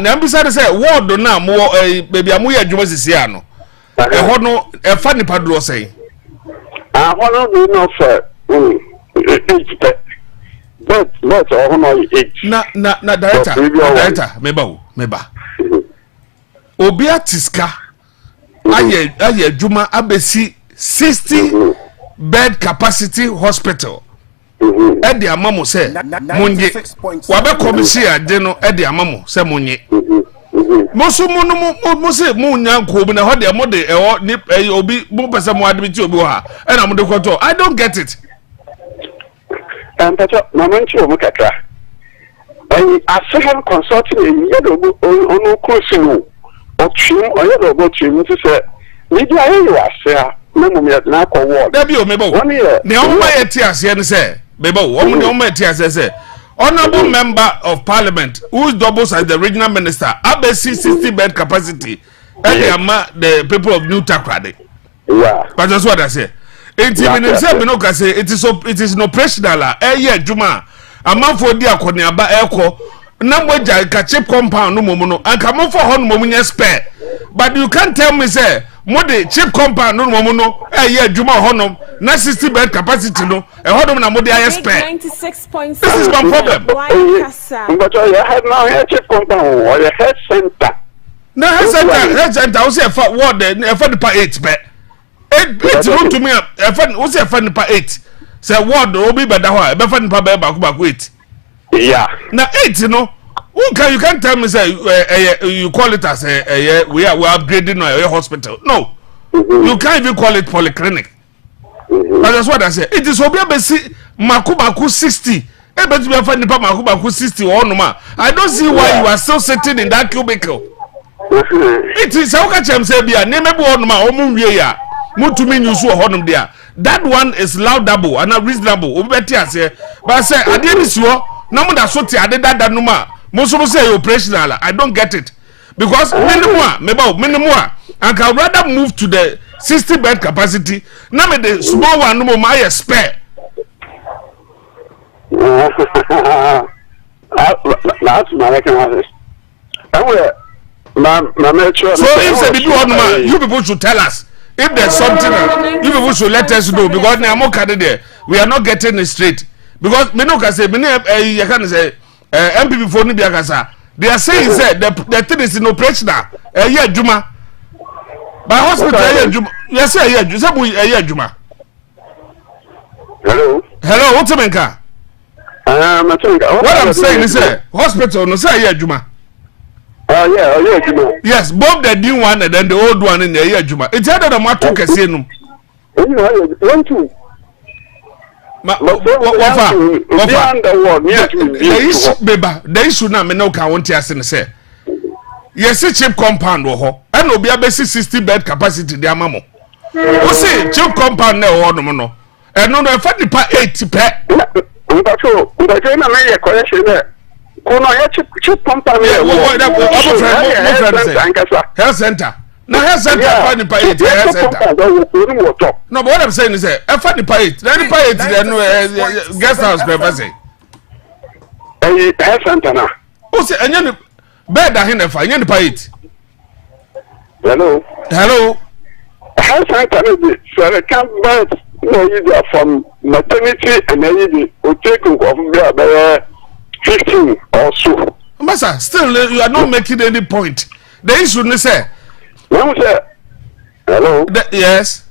na mbisa say ward na mo baby amu ya adwuma sisi ano e ho no e fa nipa duro say hono do no for but hono 8 na director meba obi atiska aye adwuma abesi 60 bed capacity hospital edi amamo se munye wabe komisi ade no edi amamo se munye moso mo se munya nko bi na ho de mo de ewo ni obi mo pese mo admit obi ha e na mo de kwoto I don't get it pata mama nchi o mukaka aseham consulting yedo onu kursinu otwim oyedo go twim se media ayo asea na mo me na ko ward da bi o mebo ne o ma yeti ase ne se bebo o mo ne o ma yeti ase se honorable member of parliament who doubles as the regional minister abc 60 bed capacity and the people of New Takrade. Yeah, but that's what I say. It is an operational juma a man for dear Konyaba Echo Namwaja Kachip compound no mono and come on for hon momunya spare. But you can't tell me say Mode chip compound no mono juma honum na 60 bed capacity no and honum na mode spare. 96.6. This is my problem. Why KASA? But you have now a chip compound or a health center. No health center I say for ward for the 8 bet. 8 run to me who say for the 8 say ward obi beda ho e be for the back 8. Yeah. Now 8 you know you can't tell me say you call it as we are upgrading a hospital. No. You can't even call it polyclinic. But that's what I say. It is obi abesi makubaku 60. E betu be for the makubaku 60 or no ma. I don't see why you are still sitting in that cubicle. It is how can you say bia name be on ma omunwie ya mutumi nyusu honum dia. That one is laudable and reasonable. Obi beti ase but say ade ni so na mo da so ti ade dada no ma mo so say operational. I don't get it because minimum and can rather move to the 60 bed capacity na me the small one no more my spare. That's my recognition. So if they do on you people should tell us if there's something. You people should let us know because there we are not getting it straight. Because me no can say me you can say MPP for Nibia Kasa. They are saying that the thing is in operational. Yeah, Juma. By hospital, yeah, Juma. Yes, yeah, Juma. Hello, what's the matter? What I'm saying is, hospital, no say yeah, Juma. Yeah, Juma. Yes, both the new one and then the old one in the year, Juma. It's either the matter can say no. The issue now, me no can want to say. Yes, a cheap compound or ho, and no be a basic 60 bed capacity, dear mamma. You see, cheap compound no, no, and no, I find the 80 pet. But I made a correction there. Oh, no, cheap compound. Health center. Now, health center, find the 8 health center. No, but what I'm saying is, I find the 8. Then the 8 guest house, professor. Health center now. Oh, say, and you bed I hear fine, the 8. Hello. Health center, so I can't buy no from maternity and then you take off 15 or so. Master, still you are not making any point. The issue is say. Hello. Yes.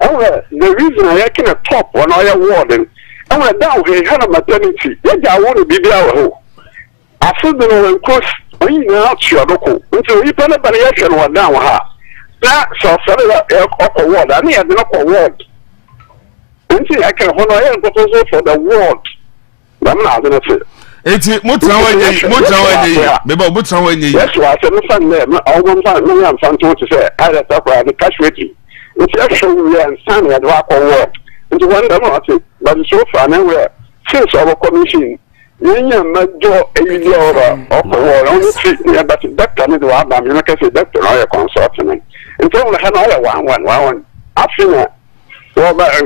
The reason I can top when I am warden. I went down here had a maternity. I want to be there. I feel the no course when out your local until you put a variation one down her. That's a fellow ward. I mean, I did not award. Until I can hold a proposal for the ward. I'm not going to say. It's Mutrawa. Yes, I said, no fun there. I won't find no one fun to say. I had a talk about the cash rating. It's actually and Sunny at Rock or work. It's one about it, but so far, nowhere. Since our commission, you major a year of the war only treat me, but the doctor need to have them. You know, say doctor or a consultant. And so I had another one. After that, Well, but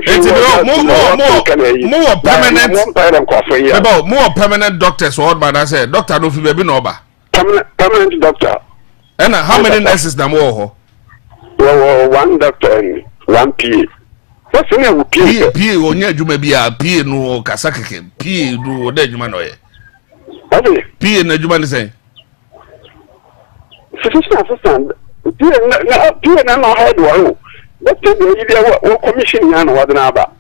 more permanent. More permanent doctors. What man I said, doctor no fi baby no ba. Permanent doctor. And how many nurses na more? Well, one doctor and one PA. What's the name of PA? PA onya juma bia PA no kasa keke. PA do de juma no ye. Okay. PA na juma ni say. Physician assistant. PA na no head wo. But the commission yan what na ba.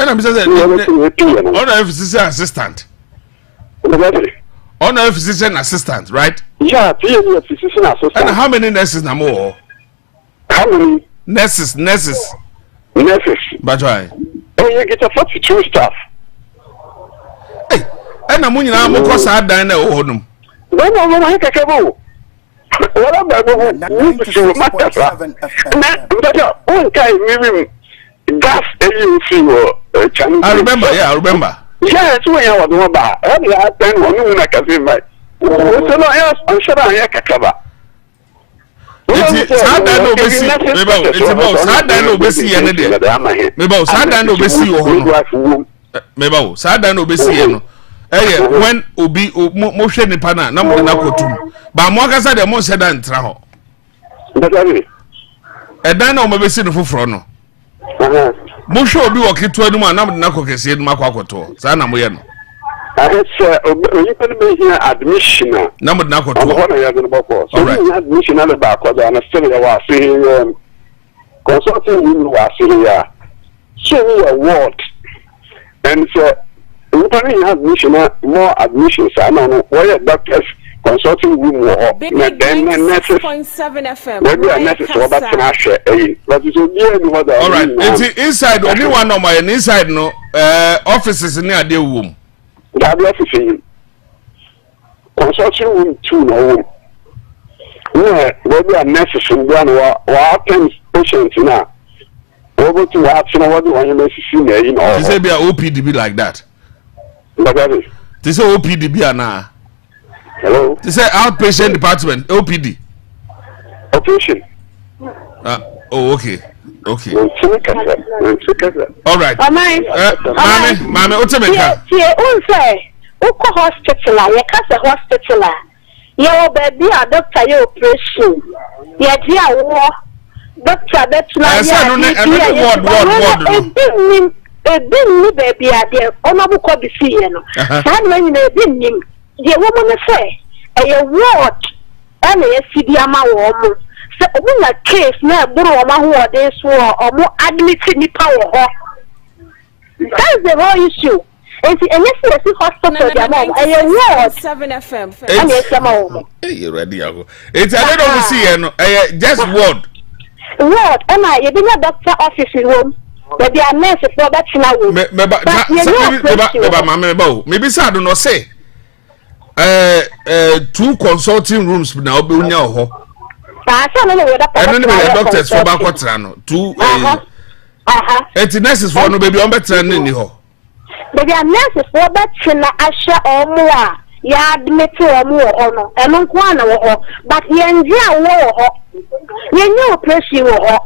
And I'm saying on a physician assistant. On a physician assistant, right? Yeah, PA physician assistant. And how many nurses na more? How many nurses? Nurses. But why? Oh, you get a 42 staff. Hey, and I'm winning. I'm going to say that na ohonum. No, I can't go. What about you? Gas I remember. Yeah, I remember. Yeah, it's when I was one bar. Earlier, I spent 1 minute. I can see my. What's no else? I'm sure I can cover. It's hard to know. It's about hard to know. Bessie, and it. Maybe hard to know. Bessie, or maybe hard to know. Bessie, eh, when Obi motion in Pana, number na kotum. But Mwakasa de Mon said that in Traho. A dino may be seen for Frono. Musho Obi walking to a man, number Nako said Makwakoto, Sana Moyano. I had you can be here admission. Number Nako to all right. Admission at the back, and I still was saying consulting women was here. Show me a ward. And so we can have more admissions. I don't know where doctors consulting room or then nurses. 6.7 FM. Maybe a nurse or that's an asher. But it's a all right. It's inside only one of my inside no offices near the room. That office consulting room 2 no. Where maybe a nurses in one or attend patients now. Over to action what do you see there in all. They say be a OPD be like that. They say OPD now. Hello. They say outpatient department OPD. Operation. Oh, okay. Okay. All right. Mami, what's the matter? Yeah, say, Oko hospital, ya KASA hospital. Ya baby a doctor ya operation. Ya dia wo doctor betula ya. Ebin baby a de ona bu ko bi fiye no. San when na ebin nim. De wo mo say, e ward ana ya sidi ama wo mo. Se obu na case na buru o ma ho ode so o mo admit nipa wo ho. That's the whole issue. And the hospital, I ward 7 FM. Hey, ready? It's a little see, just ward. Ward, and I, you didn't doctor office room. But they are nurses for that now. Maybe I don't know. Say, 2 consulting rooms now. Be unya ho. I don't know doctors for Bakwatrano. 2. It's nurses for no baby on better than ho. But there are nurses for that Asha or more. Ya admit or more or no, and on one or but ye and war. You know, press you or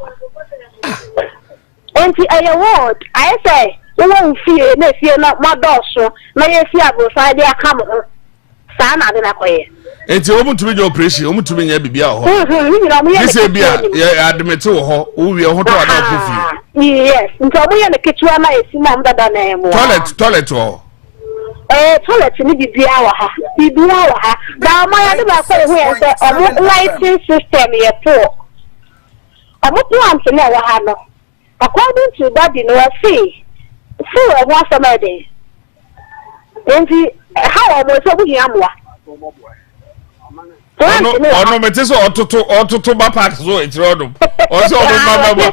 and the award. I say, you won't fear, if you're not my daughter, may I see about side their come. Sana, I don't know. It's a woman to be your operation, woman to be a baby. This is a admit to her, who we are hot. Yes, until we are the kitchen, I see mom that name. Toilet or toilet in the hour. Now, my other say, lighting system here poor. I would want to know what according to that, you know, see, I want somebody. And how almost over here. no me teso ototo ba part so etirodum o se mama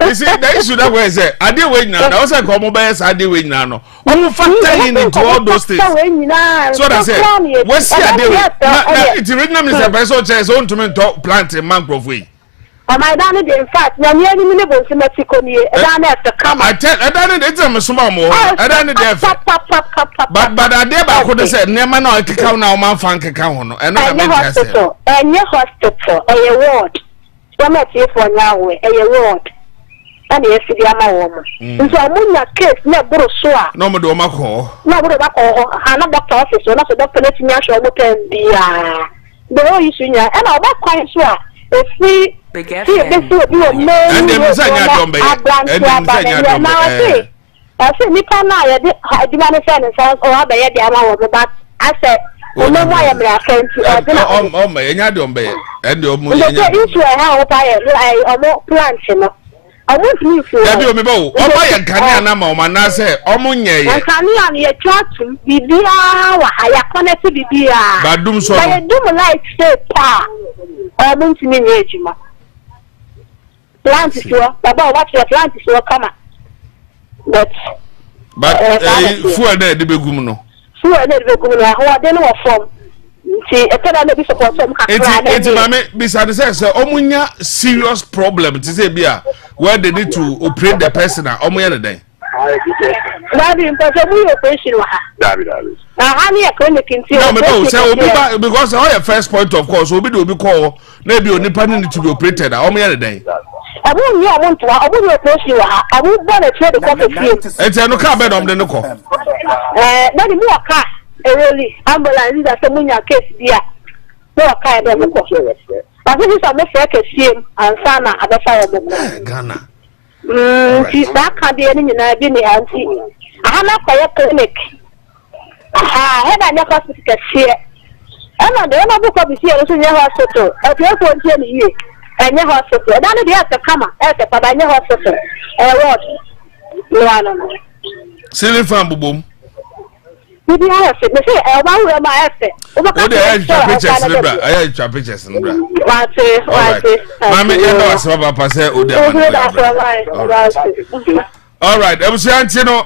you see the issue that way say ade we nyina na o say ko mo be say ade we nyina no o factor in into all those things so that say we see ade we na it original minister person say so ntumi to plant mangrove we my dad in fact na me ni me bo se Mexico ni e dan na to come I tell e dan dey tell me so ma mo e dan dey but ade ba ko dey say nema na o keka na o man fan keka ho no e no na me tell say enye hospital e ward so me tie for now we e ward and yes, the Ama woman. So I'm in a case, no Borosua. No, me do my call. No, but I'm doctor office, or not a doctor letting me show what the whole issue, and I'll back quite sure. If we and then I said, Nipa now, I demand a sentence or I bear the amount, but I said, oh, no, I am a friend to oh, my, and I don't bear, and your issue I have I more plants, you know. I want you to oh, my, can I know, man, I say, oh, Munya, I can't be a chat, be dear, I connected to be but do so. I do like say, pa, I want to mean Regima. Plant is your, about what your plant is your come. But fuel there the begumno. Fuel there the begumno. Who are they no form? See, a tenant be support some. It's mammy. Besides, sir, omunya serious problem. To say, Bia, where they need to operate the person. Omunya day. That is impossible operation. David. Honey, a clinic in no, because our first point, of course, will be called maybe only planning to be operated. Omunya day. I won't approach you. I won't buy a trade of coffee. It's a no car bed on the no call. Then you walk car, a really ambulance that someone your case, dear. No car, then the coffee. I think it's a more fair case, him and Sana at the fire of the Ghana. She's not carrying in a dinner, auntie. I have not quite a clinic. I had a neck hospital here. I'm not the other book of the year in your hospital. I just want to you. And your hospital. And then the other come at the Pabanya hospital. What? No, Silly fan boom. Maybe I have said, say, I want to my asset. I had pictures in the Mammy, you know, as well, Papa all right, I was saying, you know,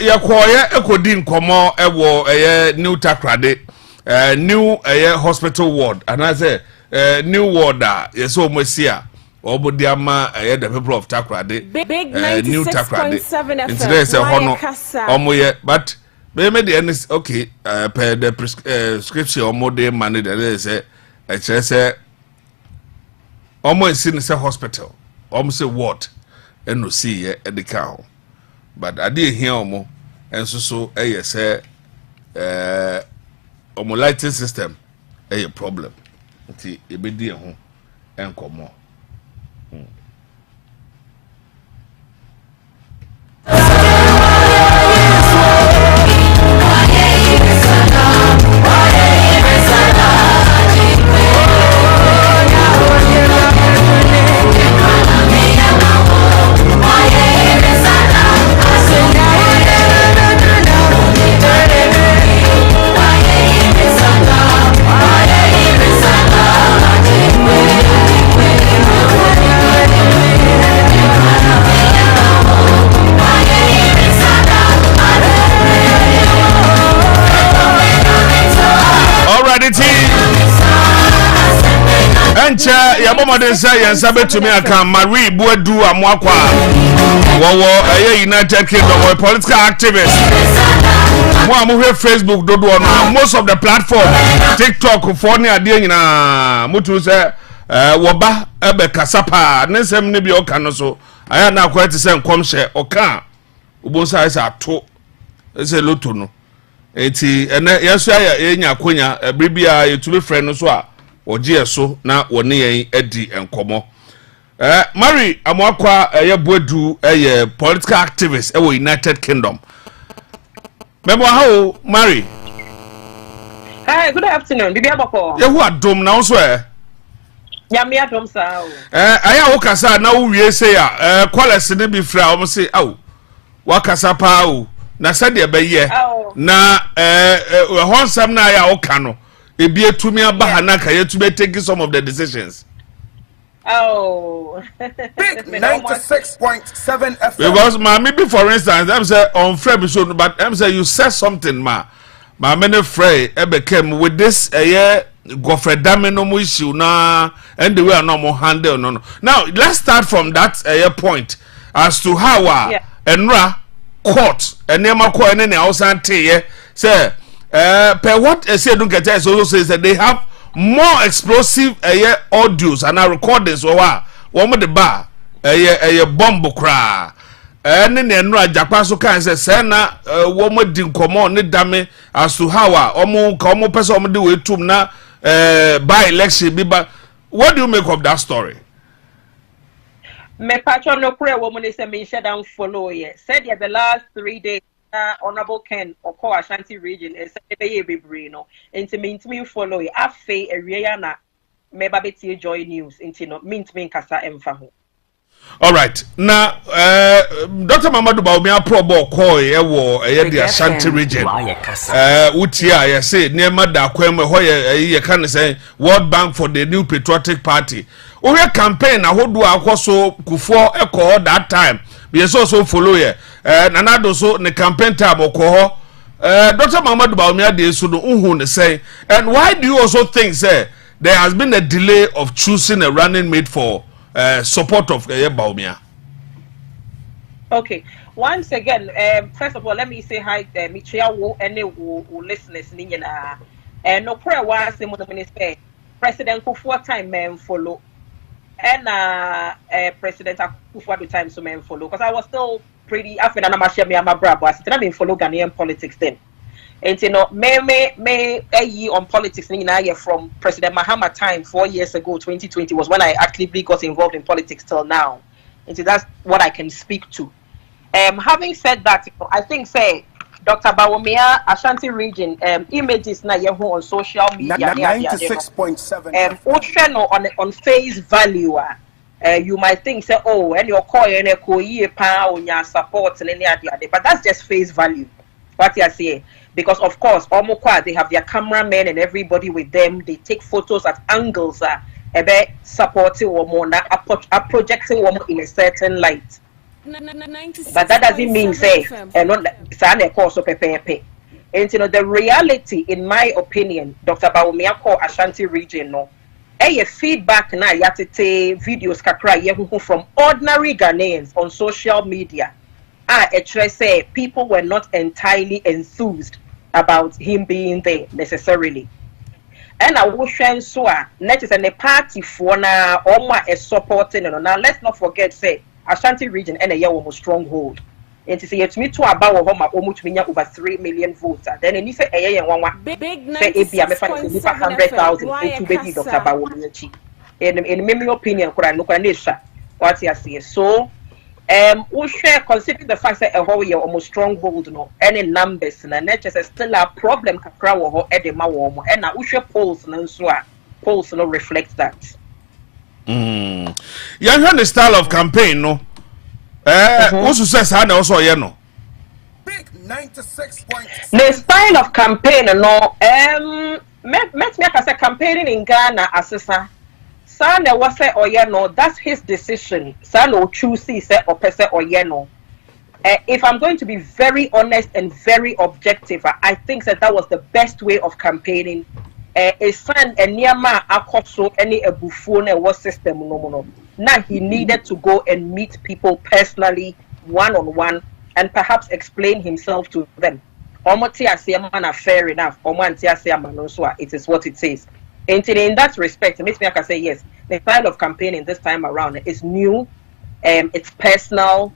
your choir, a codin, como, a new takrade, new hospital ward, and I say, new warder, yes, almost here. Obodiama, the people of Takrade, new Takrade. And today is a honor, omoye, but maybe the end is okay. Per the prescription or more day money, that is a say, almost in a hospital, almost a ward, and no see at the cow. But I did hear more, and so a say, lighting system, a problem. Nti ebedi ho enkomo Yabomode say yansabe to me aka Marie Buedu amwakwa wo United Kingdom or political activist mo amhwe Facebook dodo no most of the platform TikTok for ne ade nyina mutu say woba ebe kasapa nsem ne bi oka no so aya na akwati say nkomhye oka ubonsa say ato say loto no enti ene yeso aya enya akonya bibia yetume friend no so a oje so na woni yen adi enkomo Mary amwakwa Buedu political activist United Kingdom. Memo how Mary? Hi, good afternoon. Bibi abako. Ye hu adom na so Ya me adom sa o. Aya wo kasa na wo wie say ya quality ne bi fra o say aw. Wa kasa pa o. Na sade be ye. Na honsam na ya wo ka no. Ebi etumi abaha na ka yetumi take some of the decisions. Oh. Big 96.7 FM. Because maybe for instance, I'm say on Fred so but I'm say you said something ma many Fred became with this Godfrey Damino issue na and the way I normal handle no. Now let's start from that point as to how Enra court and Nema ko and any outside say per what I say don't get also says that they have more explosive audios and recordings or one with the bar eye bomb kra ne ne no ajapa so kan se na wo mo di nkomo ne dame as to how omo person omo de we tum na by election bi ba. What do you make of that story? Me patron no pray woman is a me shut down follow ye. Said the last 3 days Honorable Ken Oko Ashanti region is be no into me follow ye. Afe area na me ba beti joy news into no mint me kasa emfa ho. All right. Now, Dr. Mamadou Baumia pro ball call the Ashanti region. Utia, I say, near Mada Kweme, Hoya, can say, World Bank for the new patriotic party. We campaign, I would do a so Kufo echo that time. We also follow ye. Nanado so the campaign time Oko. Dr. Mamadou Baumia de Sudu Uhun say, and why do you also think, say, there has been a delay of choosing a running mate for support of Baumia? Okay. Once again, first of all, let me say hi, Michia wo any listeners nina. No prayer was the minister President Kufuor time men follow, and President Kufuor the time so men follow. Because I was still pretty after na mashia me ama brabo. I still been follow Ghanaian politics then. And you know, me on politics from President Mahama time 4 years ago, 2020 was when I actively got involved in politics till now. And so that's what I can speak to. Having said that, I think say Dr. Bawumia Ashanti region images na yehu on social media 96.7 on face value. You might think say and your call and your support and any other, but that's just face value. What you say? Because of course, Omokwa, they have their cameramen and everybody with them. They take photos at angles supporting woman, projecting woman in a certain light. But that doesn't mean say not and you know the reality, in my opinion, Dr. Bawumia call Ashanti region no. Feedback na yatete videos kakra yehu from ordinary Ghanaians on social media. Say people were not entirely enthused about him being there necessarily. And I will share so net is a party for now or supporting and now let's not forget say Ashanti region and a year almost stronghold. And to say it's me to about home almost over 3 million votes. Then any say a year and 1 say if you have 100,000 to baby Dr. Bawumia. In my opinion, what you say so. We share considering the fact that a whole year almost stronghold no any numbers and just still a problem kakra wo ho edema wo and na we share polls no reflect that. Young the style of campaign no also says how also no big 96.7 the style of campaign no met me as a campaigning in Ghana assessor. Sana was say or no, that's his decision. Sana choose say or pese or no. If I'm going to be very honest and very objective, I think that was the best way of campaigning. A son and Niama akoso any a buffone was system no. Now he needed to go and meet people personally, one-on-one, and perhaps explain himself to them. Fair enough. It is what it says. And in that respect, it makes me say yes. The style of campaigning this time around is new, it's personal,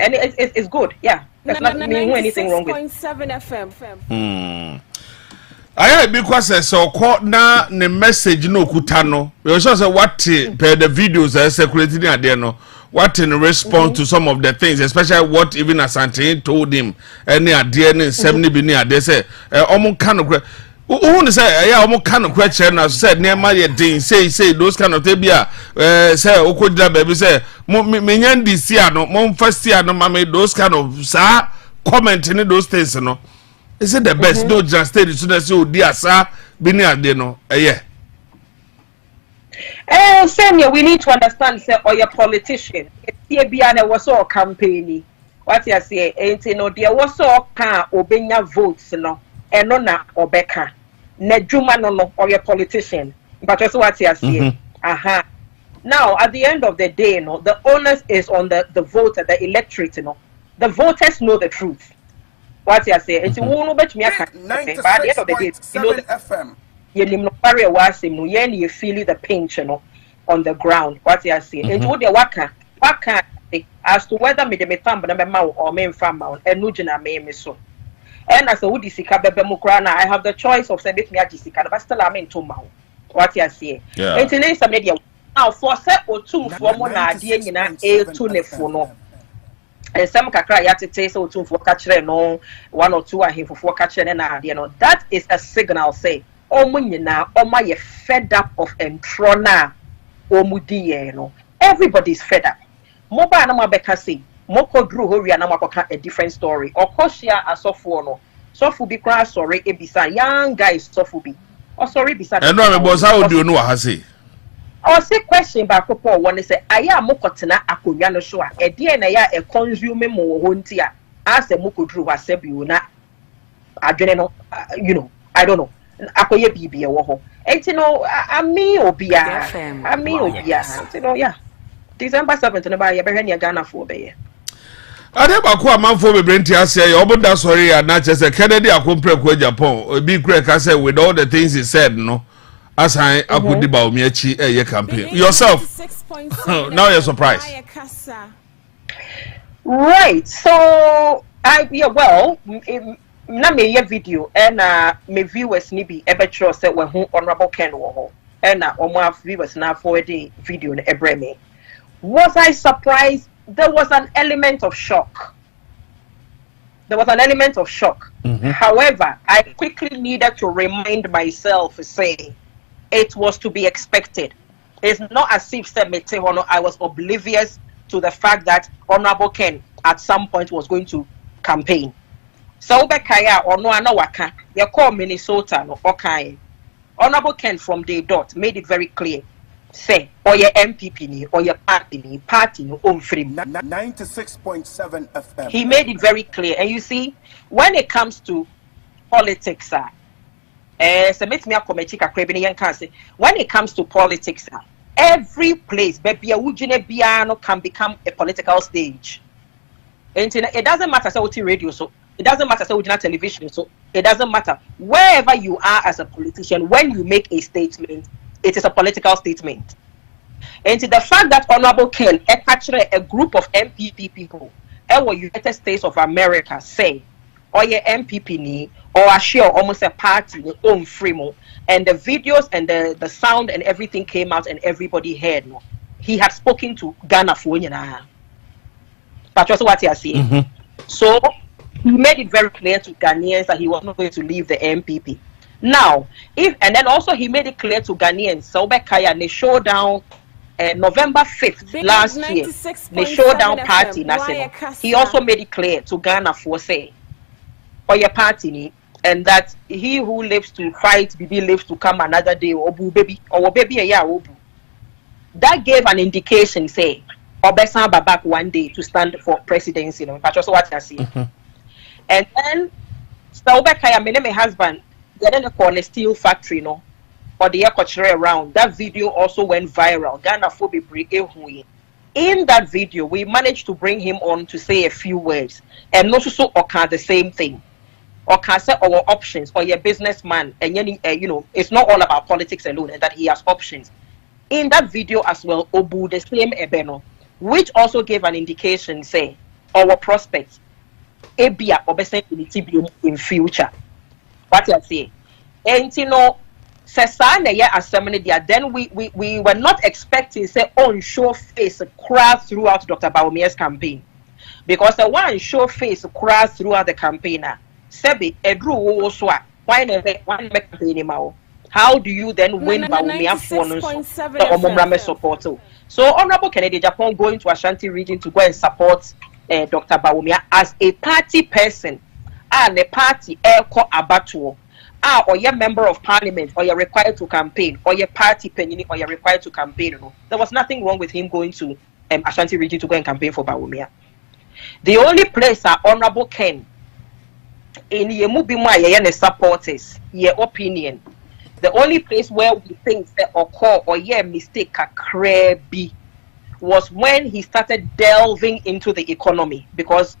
and it's good. Yeah, there's not anything wrong with it. 96.7 FM. Because so called na the message no kutano. We also say what per the videos are circulating there no. What in response to some of the things, especially what even Asante told him, any idea in 70 billion, they say, almost kind of. Who say yeah almost kind of question as said near my thing say those kind of tebia say okodra baby say me nyan this year no mom first year no mama those kind of sa comment in those things no is it the best no just stay so that you dear sir be near there no yeah Samuel, we need to understand say or your politician here be an was all campaigning what you say ain't no there was all can obenya votes no and no na obeka Nejuma no or your politician, but that's what you say. Now, at the end of the day, no, the onus is on the voter, the electorate. No, the voters know the truth. What you say? It's one bet me. But at the end of the day, you know FM. You feel the pinch, on the ground. What you say? It's what the waka what can as to whether me the fam but me or me fam and no jina me so. And as a woody sika bebe mukrana, I have the choice of saying me ajisika, but still I'm into mouth. What you say? Yeah. It's in some media. Now for set or two for one idea in a two for no. And some kakra yatete so two for catcher no 1 or 2 are here for catcher and you know that is a signal say oh munyina oh my fed up of entrona oh mudi no everybody's fed up mobile na mabeka say moko drew hori na makoka a different story or koshia asofo no sofu bi kwa sorry ebisa young guys sofu bi oh sorry bisa and no me boss how do you know ha say or say question back up one say aya mokotena akonwa no so a e de na ya e consume mo ho ntia as e mokodru wasabi na adwene no you know I don't know akoye bibi e wo ho enti no ami obia enti no yeah December 7th no ba ye behwe ne Ghana fo be ye ade ba ko amanfo bebrenti ase ye oboda sorry ya na chese Kennedy akompre ko Japan bi kure ka say with all the things he said no as I akudi ba omi achi ye campaign yourself now you're surprised right so I well na me ye video and me viewers ni bi ebe tro say we hu honorable Ken wo ho and omo viewers na forward the video na ebre me was I surprised. There was an element of shock. However, I quickly needed to remind myself, say, it was to be expected. It's not as if I was oblivious to the fact that Honorable Ken at some point was going to campaign. So, Bekaya or no Anawaka, you call Minnesota, no okay. Honorable Ken from day dot made it very clear. Say, or your MPP ni, or your party ni, own free. 96.7 FM. He made it very clear. And you see, when it comes to politics, when it comes to politics, every place, can become a political stage. And it doesn't matter so radio, so it doesn't matter so television, so it doesn't matter. Wherever you are as a politician, when you make a statement, it is a political statement. And the fact that Honorable Ken, actually a group of MPP people, United States of America say, or your MPP ni, or a share almost a party, own free, and the videos and the sound and everything came out and everybody heard. He had spoken to Ghana for But also what you are saying. So he made it very clear to Ghanaians that he was not going to leave the MPP. Now, and then also he made it clear to Ghanaians, Kaya, the showdown November 5th last year, the showdown party, he also made it clear to Ghana for say, or your party, and that he who lives to fight, baby lives to come another day, obu baby, or baby a year obu. That gave an indication, say, Obesan back one day to stand for presidency, but also what I see. And then, Kaya, my husband, getting a corner steel factory, or the air around. That video also went viral. Ghana phobia. In that video, we managed to bring him on to say a few words, and also so the same thing. Or can say our options, or your businessman, and it's not all about politics alone, and that he has options. In that video as well, Obu the same Ebeno, which also gave an indication, say, our prospects, Ebia or in future. What I say, and then we were not expecting say on show face crowd throughout Dr. Baumia's campaign, because the one show face crowd throughout the campaign. Sebi Edru also why campaign. How do you then win Baumia for the Omomrame support? So Honorable Kennedy Japan going to Ashanti region to go and support Dr. Baumia as a party person. And a party Elko Abatuo. Or you're member of parliament, or you're required to campaign, or you're party penny, or you're required to campaign. There was nothing wrong with him going to Ashanti region to go and campaign for Bawumia. The only place our Honorable Ken in Yemubima supporters, your opinion, the only place where we think that occur or mistake be was when he started delving into the economy, because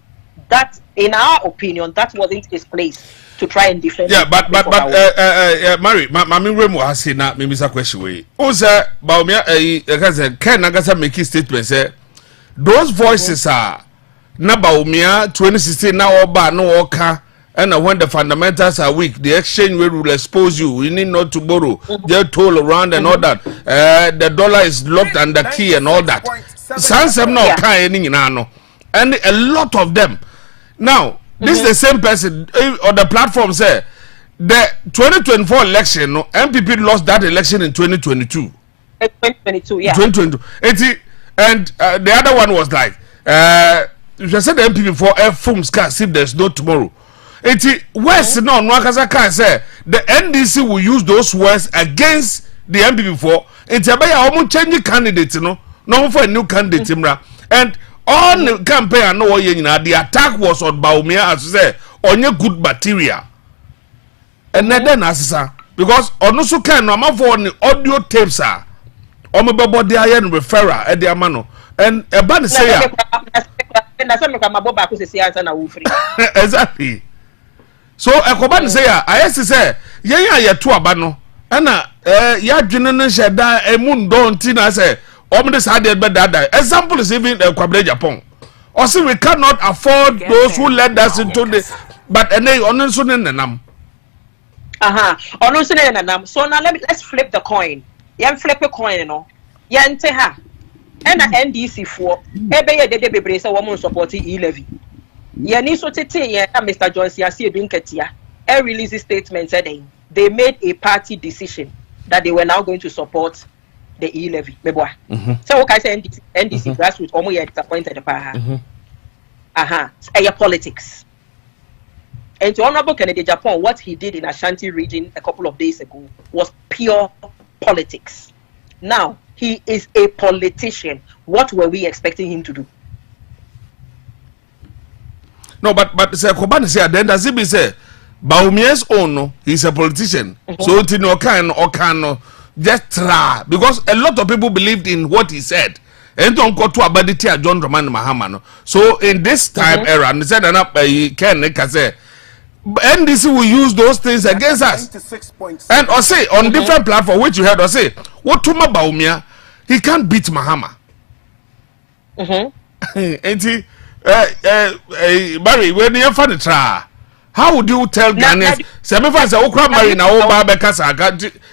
that, in our opinion, that wasn't his place to try and defend. Yeah, but Mary, Mami Remo has said that maybe a question way. Oza Baumia Ken Nagasa make his statement say those voices are Nabaumia 2016 now oba no oka. And when the fundamentals are weak, the exchange rate will expose you. You need not to borrow. They're told around and all that. The dollar is locked under key and all that. Sansem no kind and a lot of them. Now, this is the same person on the platform say the 2024 election, no, MPP lost that election in 2022. 2022, yeah. 2022. And the other one was like, you said the MPP for F-Fums can't see there's no tomorrow. West no Nwakasa can say the NDC will use those words against the MPP for it's about almost changing candidates, no for a new candidate, and on the campaign I know the attack was on Baumia as say on your good material. And then as because on also can no for the audio tapes are on my body iron referrer at the amano and a band say exactly. So ekoba say I say ye to aba no na ya dwene no sheda emu don ti na say omde sa de be dada example is even Kwabere Japan or say we cannot afford those who led us into the but ono so ne nanam ono so ne nanam. So now let's flip the coin. Yan flip the coin no yan te ha na NDC for ebe ye de bebre say wo mo support e-levy. Yani so tete Mr. Joyce Yasi Edunketia released a statement saying they made a party decision that they were now going to support the e-levy. So what I say NDC grassroots almost disappointed politics. And to Honorable Kennedy Japan, what he did in Ashanti region a couple of days ago was pure politics. Now he is a politician. What were we expecting him to do? No, but say Kobani say then does it be say Baumia's own no, he's a politician. So it no can just try because a lot of people believed in what he said. And don't go to Abaditia John Roman Mahama. No. So in this time era, and said enough Ken say NDC will use those things against us. And or say on different platform which you heard or say what to Baumia, he can't beat Mahama. And he Barry, when you find try, how would you tell Ghanaians?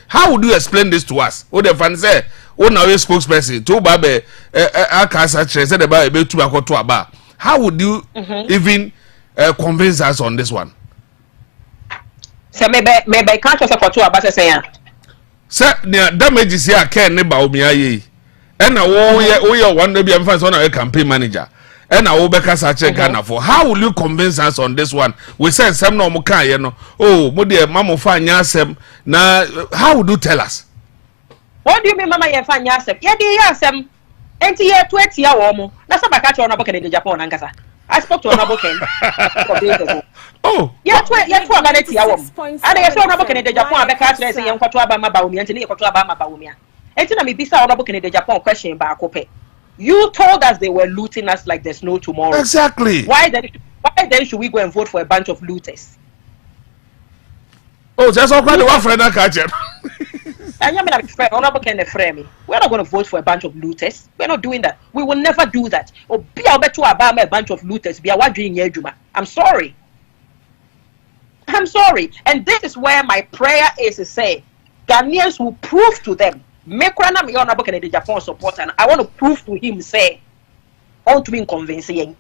How would you explain this to us? What the fans say? Oh, now you're spokesperson. To Babe, KASA said about a to Aba. How would you even convince us on this one? So maybe can't just for 2 Aba saying. Sir, the damages here can never be and now one baby and fans on a campaign manager. And I will be Ghana for. How will you convince us on this one? We said some no muka, you know. Oh, Modi, Mama fan yasem. Now, how would you tell us? What do you mean, Mama? You fan yasem? Yeah, the yasem. And here 20 years. That's not catch on a book in Japan, Angasa. I spoke to an Ken. Oh, yeah, 20 years. And I saw a book in Japan. I can't say I'm Kotua Bama Baumia and Kotua Bama Baumia. And then I be saw a book in Japan question back. You told us they were looting us like there's no tomorrow. Exactly. Why then should we go and vote for a bunch of looters? Oh, that's all kind of one friend I catch it. And you're not honorable can frame me. We're not going to vote for a bunch of looters. We're not doing that. We will never do that. Or be a bet to a bunch of looters. Be a wandering Yejuma. I'm sorry. I'm sorry. And this is where my prayer is to say Ghanaians will prove to them. Make one of Honorable Kennedy Japan support, and I want to prove to him, say, on to be convincing.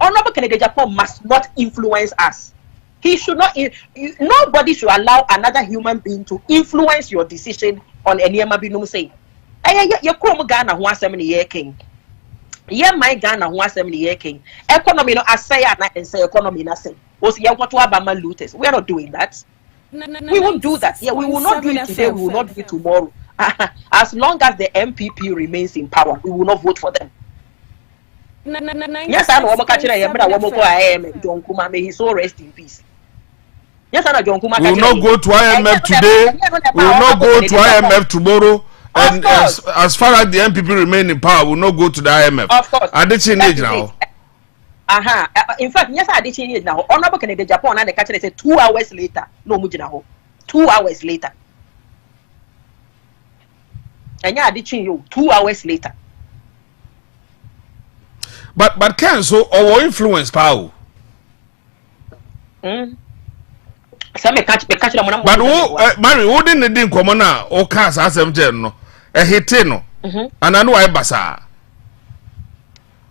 Honorable Kennedy Japan must not influence us. He should not. Nobody should allow another human being to influence your decision on any Mabinum say. You come Ghana who has 70 year king. Yeah, my Ghana who has 70 year king. Economy no as say and say economy nothing. Was young what to Abama looters. We are not doing that. We won't do that. Yeah, we will not do it today. We will not do it tomorrow. As long as the MPP remains in power, we will not vote for them. Yes, I know. John Kuma, may he so rest in peace. Yes, I know. John Kuma. We will not go to IMF today. We will not go to IMF tomorrow. And as far as the MPP remain in power, we will not go to the IMF. Of course. Are they changing now? In fact, yes, I did change it now. Honorable Kennedy Japan and the catcher said 2 hours later. No, Mujinaho. 2 hours later. And yeah, I did change you 2 hours later. But can so or influence power. Some catch them. But who Mary wouldn't need commona or cast as them general a hitino and I know I basa.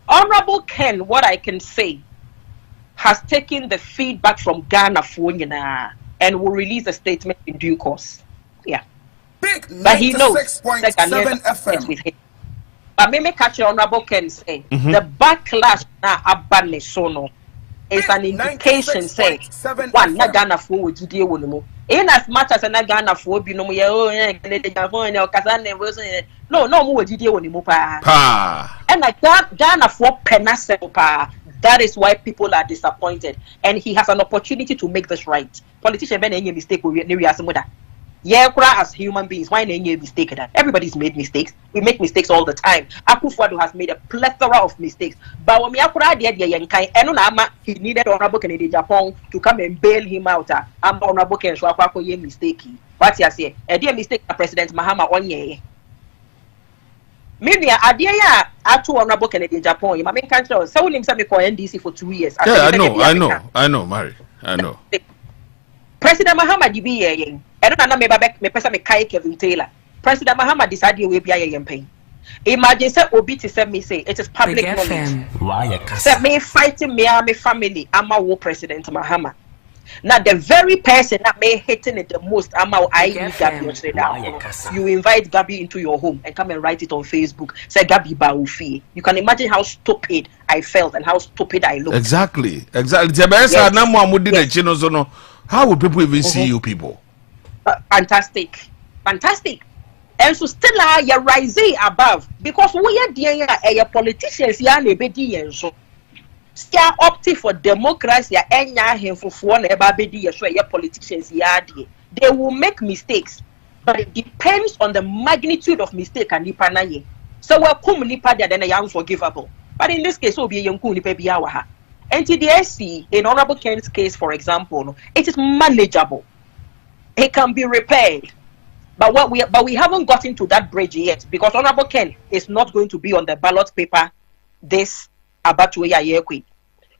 Honorable Ken, what I can say, has taken the feedback from Ghana for and will release a statement in due course. Yeah. Big But he knows that 96.7 FM. with him. But me catch Honorable Ken say the backlash na abane sono is an indication say one na Ghana for with GDA wonumo. In as much as na Ghana for bi no ye no mo GDA wonumo pa. And like Ghana for penasel pa. That is why people are disappointed, and he has an opportunity to make this right. Politicians make any mistake as human beings, why any mistake that everybody's made mistakes. We make mistakes all the time. Akufo-Addo has made a plethora of mistakes. But when he needed Honorable Kennedy Japan to come and bail him out. Honorable Kennedy mistake. What you say? A dear mistake, President Mahama onye. Maybe I to Honorable Kennedy Japan. You main country. So we say me call NDC for 2 years. Yeah, I know, Mary. I know. President Mahama DB I don't know me person me kai Kevin Taylor. President Mahama decided we be a pay. Imagine say Obi to send me say it is public knowledge. Say me fighting me and my family. I'm a war President Mahama. Now the very person that may hating it the most, Gabi. You invite Gabi into your home and come and write it on Facebook. Say Gabi Baufi. You can imagine how stupid I felt and how stupid I looked. Exactly. How would people even see you people? Fantastic. And so still you're rising above because we are the politicians so still opting for democracy and politicians they will make mistakes, but it depends on the magnitude of mistake and nipanaye. So we're nipa then are unforgivable. But in this case, we'll be young nipa biawaha. And TDSC, in Honorable Ken's case, for example, it is manageable. It can be repaired. But we haven't gotten to that bridge yet because Honorable Ken is not going to be on the ballot paper this Abattoir Yekwi.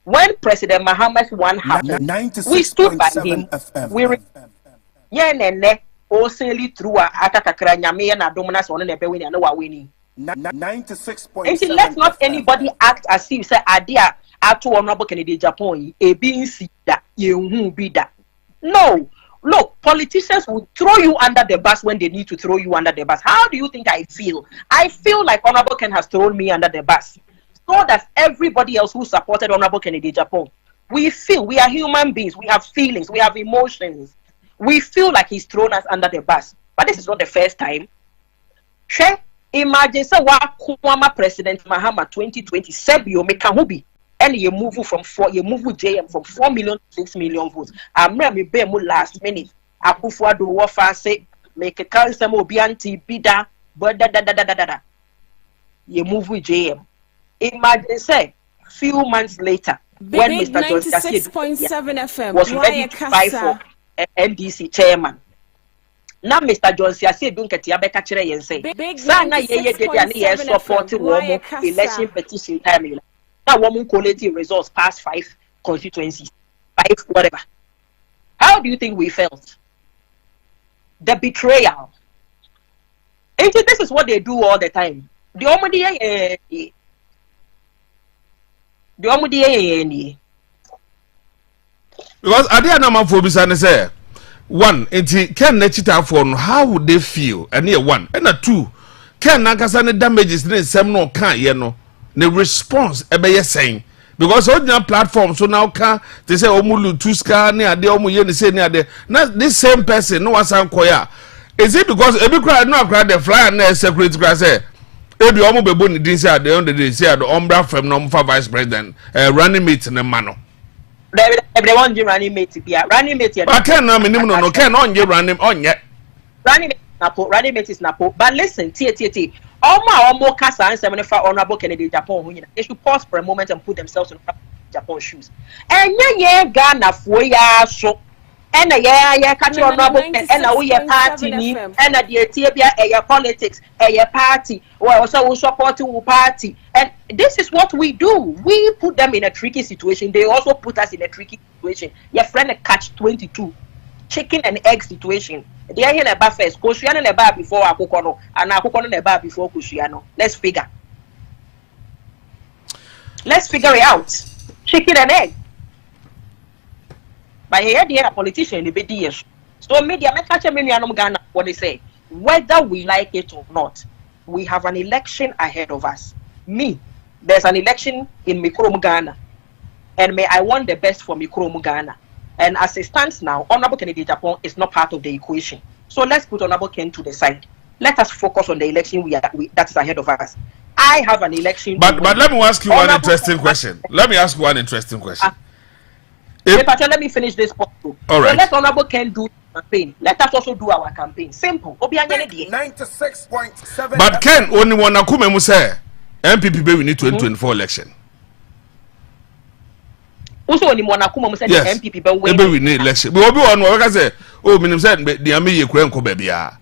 When President Mahama's one happened, we stood by him. We through Atakakra Nyame na Dominas on the Bewin and no winning. 96.7. Let's not anybody act as if say idea to Honorable Kennedy Japan a being see that you be that. No. Look, politicians will throw you under the bus when they need to throw you under the bus. How do you think I feel? I feel like Honorable Ken has thrown me under the bus. So does everybody else who supported Honorable Kennedy Japan. We feel, we are human beings, we have feelings, we have emotions. We feel like he's thrown us under the bus. But this is not the first time. Imagine so President Mahama 2020 Sebio Mekahubi. And you move from 4 JM from 4 million to 6 million votes. I'm me be last minute. Akufo-Addo wafa say make a council mo bianti bida but da. You move with JM. Imagine say few months later when Mr. John was ready to fight for NDC chairman. Now Mr. John Siase don't get Yabeka Chere and say Sana ye support election petition time. Now woman collating results past 5 constituencies, 5 whatever. How do you think we felt? The betrayal. And this is what they do all the time. The because I didn't know for Bisane say one, it can let for how would they feel? And here one, and a 2, can Nakasane damages in some no can you know. The response ebe saying because on your platform so now can they say omulu tuska near the omu yen say near the not this same person no one sound koya. Is it because every crowd no crowd the fly and security class say ebi omu be boni din say at the end of the day say the umbra from no vice president running mate in the mano. They want you running mate be running mate. I can't no minimum no can on you running yet. Running mate is napo. But listen, T. Almost KASA and 75 Honorable Kennedy Japan. They should pause for a moment and put themselves in Japan's shoes. And Ghana for ya so and a catch your rubber and a we party ni and a dear tibia a politics a party or also we support to party. And this is what we do. We put them in a tricky situation. They also put us in a tricky situation. Your friend a catch 22 chicken and egg situation. They are in a bar first. Koshiano in a bar before Akukono and Akukono in a bar before Koshiano. Let's figure it out. Chicken and egg. But here they are a politician, the BDS. So media make catch me Ghana what they say. Whether we like it or not, we have an election ahead of us. Me, there's an election in Mikrom Ghana. And I want the best for Mikrom Ghana. And as it stands now, Honorable Kennedy Japan is not part of the equation. So let's put Honorable Ken to the side. Let us focus on the election that is ahead of us. I have an election. But let me ask you one interesting question. Let me ask you one interesting question. Let me finish this point. All right. So let Honorable Ken do campaign. Let us also do our campaign. Simple. 96.7. But Ken, only one akume say MPP we need 2024 election. Also, only one akume say yes. MPP we need election. We will be on what say. Oh, minim say the ami ye kura nko baby a.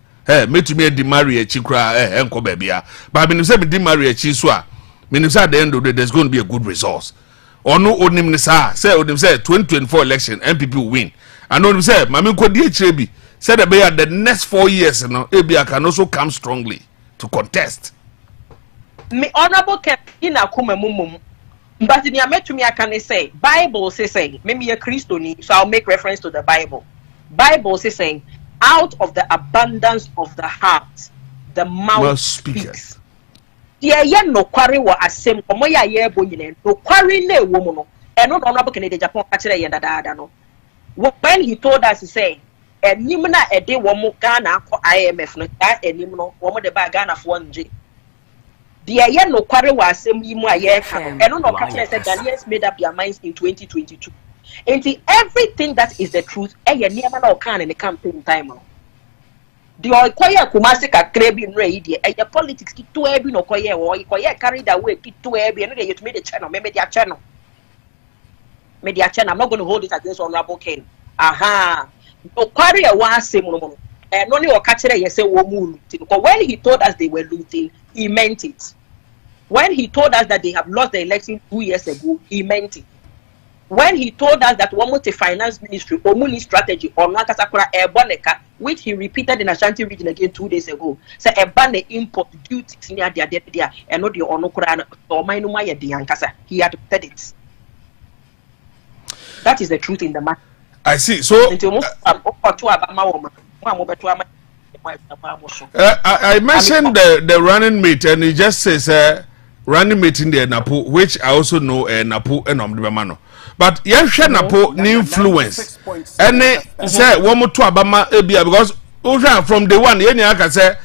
Me to me di marry a chikra enko baby a. But minim say me di marry a chi so a. Minim say at the end of the day there's going to be a good resource. Or no onim ni sa say onim say 2024 election MPP will win. And onim say mami ko di echirebi say the next 4 years no Ebia can also come strongly to contest. Me Honorable Ken ina kuma mumum. But in to me I can say Bible says saying maybe a Christian, so I'll make reference to the Bible. Bible says saying out of the abundance of the heart the mouth speaks. Yeah, no quarry wa asem omoya ye bonyine no quarry na ewo no eno no Honorable Kennedy Japan akire ye dada no when he told us to say enim na ede wo mo Ghana akọ IMF no that enim no wo mo de ba Ghana fo nje de ye no quarry wa asem yi mu aye ka eno no ka kire say Ghanaians made up their minds in 2022 and everything that is the truth eye niam na o kan in the campaign time no the oikoye kumasi kakre bi nre yi de eye politics ki to ebi no koye wo ikoye carried away ki to ebi no de you to me the channel media channel I'm not going to hold it against Honorable Ken. Aha no quarry a wa asem no no ni o ka kire ye say wo mu looting because when he told us they were looting he meant it. When he told us that they have lost the election 2 years ago he meant it. When he told us that one the finance ministry omuni strategy on Nakasakura Eboneka, which he repeated in Ashanti region again 2 days ago, say ebane import duties near their and not the onokura or mainumaya de Yankasa. He had said it. That is the truth in the matter. I see. So I mentioned the running mate and he just says running mate in the Napo, which I also know Napo and Omdibamano. But Yansha Napo ni influence. And say one more to Abama Ebia because from the one Yeni Aka say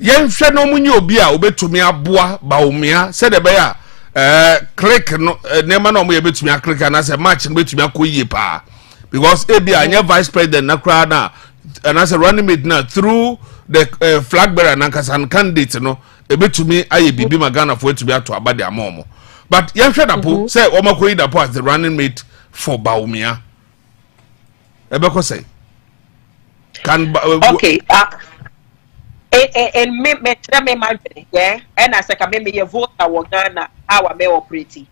Yansha no munyo bia ube to me abua baumia said the bear click no never no me to me a click and I say match and to me a kuyi pa because Ebia anya vice president na crowd and as a running mate now through the flag bearer and candidate no ebe to me aye bibi magana for to be to abade amomo. But Yansha Napo say Omakoyi Dapo as the running mate for Baumia. Ebeko say can okay and me yeah and I say can me vote our Ghana our me operate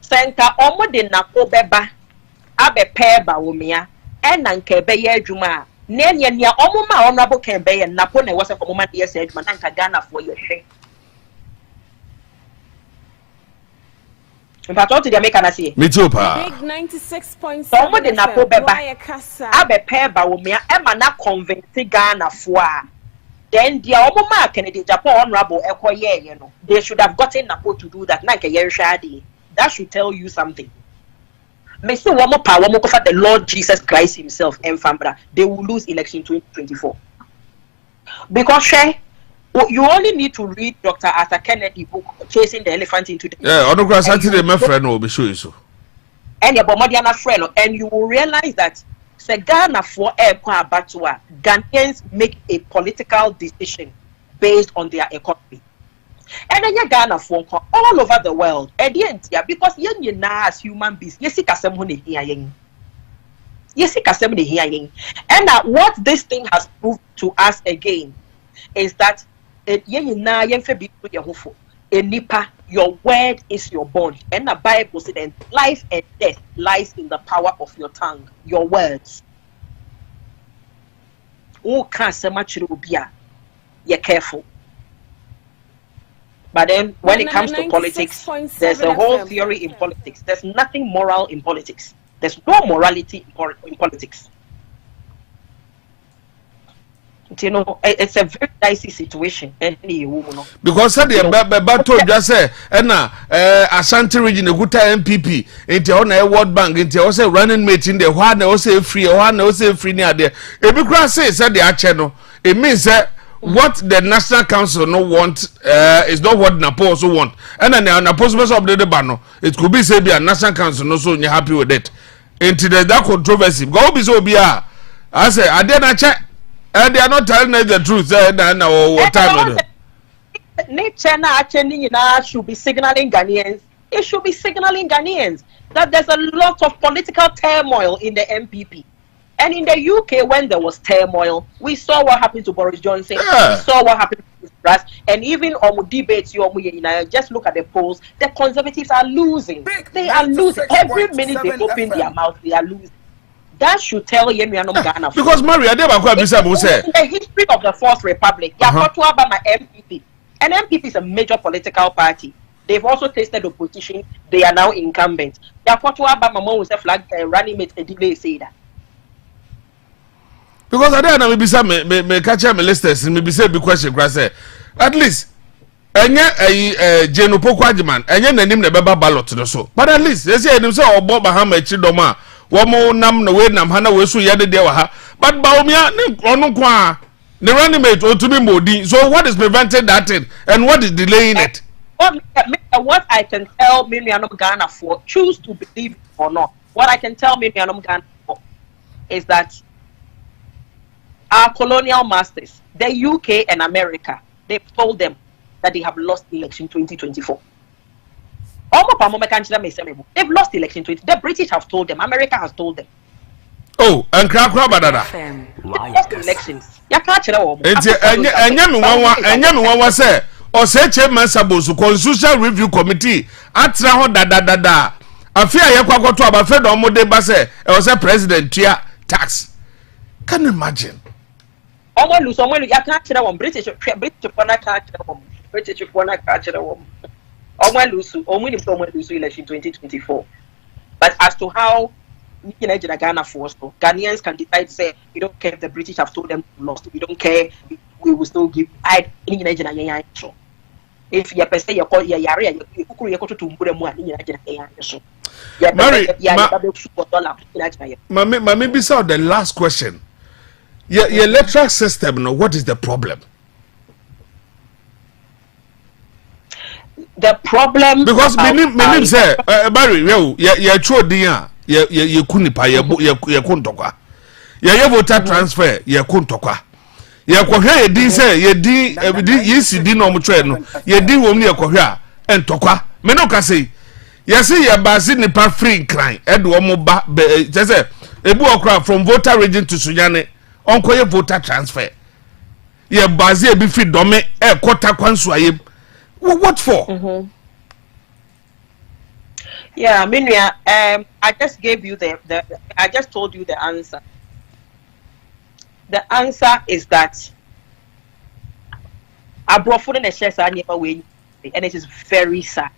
center omo de Napo beba abe pair Baumia and nanke be ye adwuma nenya nia omo ma Honorable Ken be ye Napo na was for moment yes adwuma nanka Ghana for ye hwe. In fact, what did they can see? Me too, pa. Big 96.7. Someone did not go back. Abe pair ba wo me Emma na convince Ghana for. Then the Omoma Kennedy Japan honorable ekoye you know. They should have gotten Napo to do that. Nanka yerishadi. That should tell you something. Me say one more power mo for the Lord Jesus Christ himself and Fambra. They will lose election 2024. Because you only need to read Dr. Arthur Kennedy book, Chasing the Elephant into the... Yeah, Honorable Saturday, my friend will be sure you. And your Bomadiana friend, and you will realize that Ghana for Ekwa Batua, Ghanaians make a political decision based on their economy. And then you Ghana for all over the world, because you as human beings, you see Kasemune here. Yes, kasem de hearing. And what this thing has proved to us again is that your word is your bond. And the Bible said that life and death lies in the power of your tongue, your words. Oh, can't say much, you're careful. But then when it comes to politics, there's a whole theory in politics. There's nothing moral in politics. There's no morality in politics. You know, it's a very dicey situation. Because said the battle just say, Ashanti region, a good MPP, into on a World Bank, into also running mate in the one, also free, one, also free near there. If you said the channel, it means that what the National Council no want is not what Napo also want. And then the Napo of the banner, it could be said the National Council no so you're happy with it. Into that controversy. Go be so be I say, I didn't check. And they are not telling us the truth. What time? Nature should be signaling Ghanaians. It should be signaling Ghanaians that there's a lot of political turmoil in the MPP. And in the UK, when there was turmoil, we saw what happened to Boris Johnson. Yeah. We saw what happened to Brass. And even on debates, just look at the polls. The Conservatives are losing. They are losing. Every minute they open their mouth, they are losing. That should tell you Ghana. Because Maria, in the history of the Fourth Republic, MPP. And MPP is a major political party. They've also tasted opposition. They are now incumbent. Was a flag running mate a delay say that. Because I don't know, maybe me catch my listeners, maybe say big question, at least. Jeno Pokwajiman, and then name the Baba ballot to the so. But at least they say themselves about Bahama Chidoma. Wamo nam no we nam hana we so yede de wa ha but baomia onu kwa the running mate or to be modi. So what is preventing that thing and what is delaying it? What I can tell Miriam Ghana for, choose to believe it or not, what I can tell Miriam Ghana for is that our colonial masters, the UK and America, they've told them that they have lost election 2024. They've lost election 20. The British have told them. America has told them. Oh, and crap badada. Lost elections. You can't tell them. And Yami say, or say Chairman Sabosu, Constitutional Review Committee, Atraho da. I fear Yakwa to about Fed or Mode Basse, or say President Tia tax. Can you imagine? Almost, you can't tell them. British election 2024. But as to how Ghana forced, Ghanaians can decide to say, we don't care if the British have told them lost, we don't care, we will still give. If you say you call your yare, you go to Mary, beside the last question. Your electoral system, what is the problem? The problem because menim say Barry you true dia you kunipa you kuntokwa you voter transfer you kuntokwa you kohwe you din say you din yesi din no mtwe no you din wom ne kohwe a entokwa me no ka say you see you base nipa free clan e do mo ba say ebu okra from voter region to Sunyane onkoye voter transfer you base e bi free dome e kwota kwanso ayem. What for? Mm-hmm. Yeah, Minya, I just gave you I just told you the answer. The answer is that and it is very sad.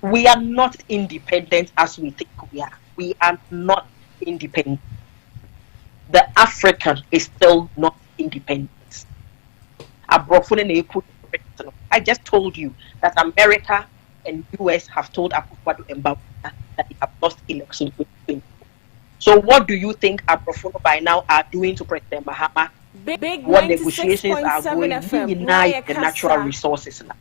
We are not independent as we think we are. We are not independent. The African is still not independent. I just told you that America and US have told Akufo-Addo and Bawumia that they have lost election 2020. So what do you think Akufo-Addo by now are doing to President Mahama? What negotiations are going to deny the natural resources now?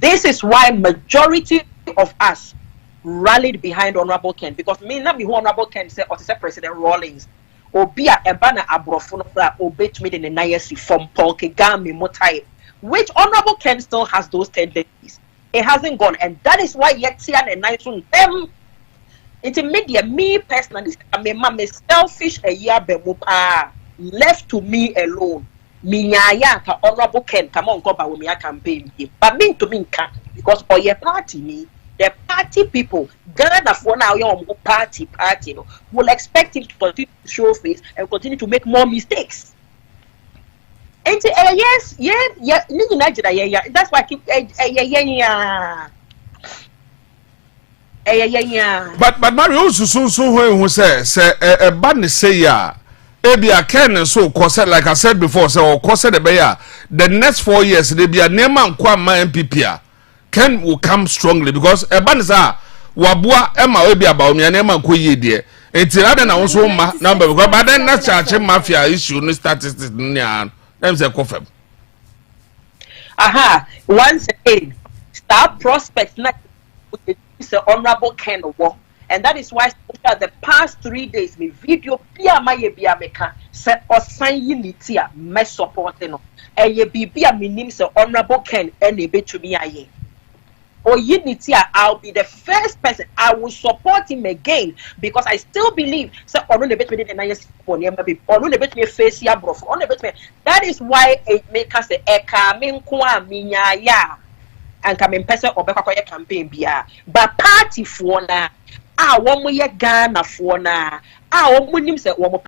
This is why majority of us rallied behind Honorable Ken, because me not be who Honorable Ken said or say President Rawlings Obia Ebana Abrofono obeyed me in the Nayasi from Paul Kagame Motai. Which Honorable Ken still has those tendencies. It hasn't gone, and that is why Yetsian and Naisun them Into media, me personally, I mean, my selfish a year bemupa left to me alone. Minyaya ka honorable Ken come on go ba we campaign. But me to me can because for your party me, the party people, Ghana for now your party no, will expect him to continue to show face and continue to make more mistakes. And yes, that's why I keep But Mario so when who say a bad say ya ebi a Ken so cause like I said before say or cause the bear the next 4 years they be a name and kwama MPP Ken will come strongly because a bad say wabua Emma ebi about me name and kwoye die until other na also number because but then that's charge mafia issue no statistics nya them say confirm. Once again start prospects na it's an honorable Ken war. And that is why the past 3 days, me video pia maye bia meka se osan unity a me support no. E ye bibia me nim se honorable Ken ene betumi aye. O unity I'll be the first person I will support him again because I still believe se ono ne betumi de na yes for ne be ono ne betumi face ya bro ono betumi. That is why it make us say e ka me nko a minya ya and come in person or back campaign bia but party for na one mo ye Ghana for na one mo nim say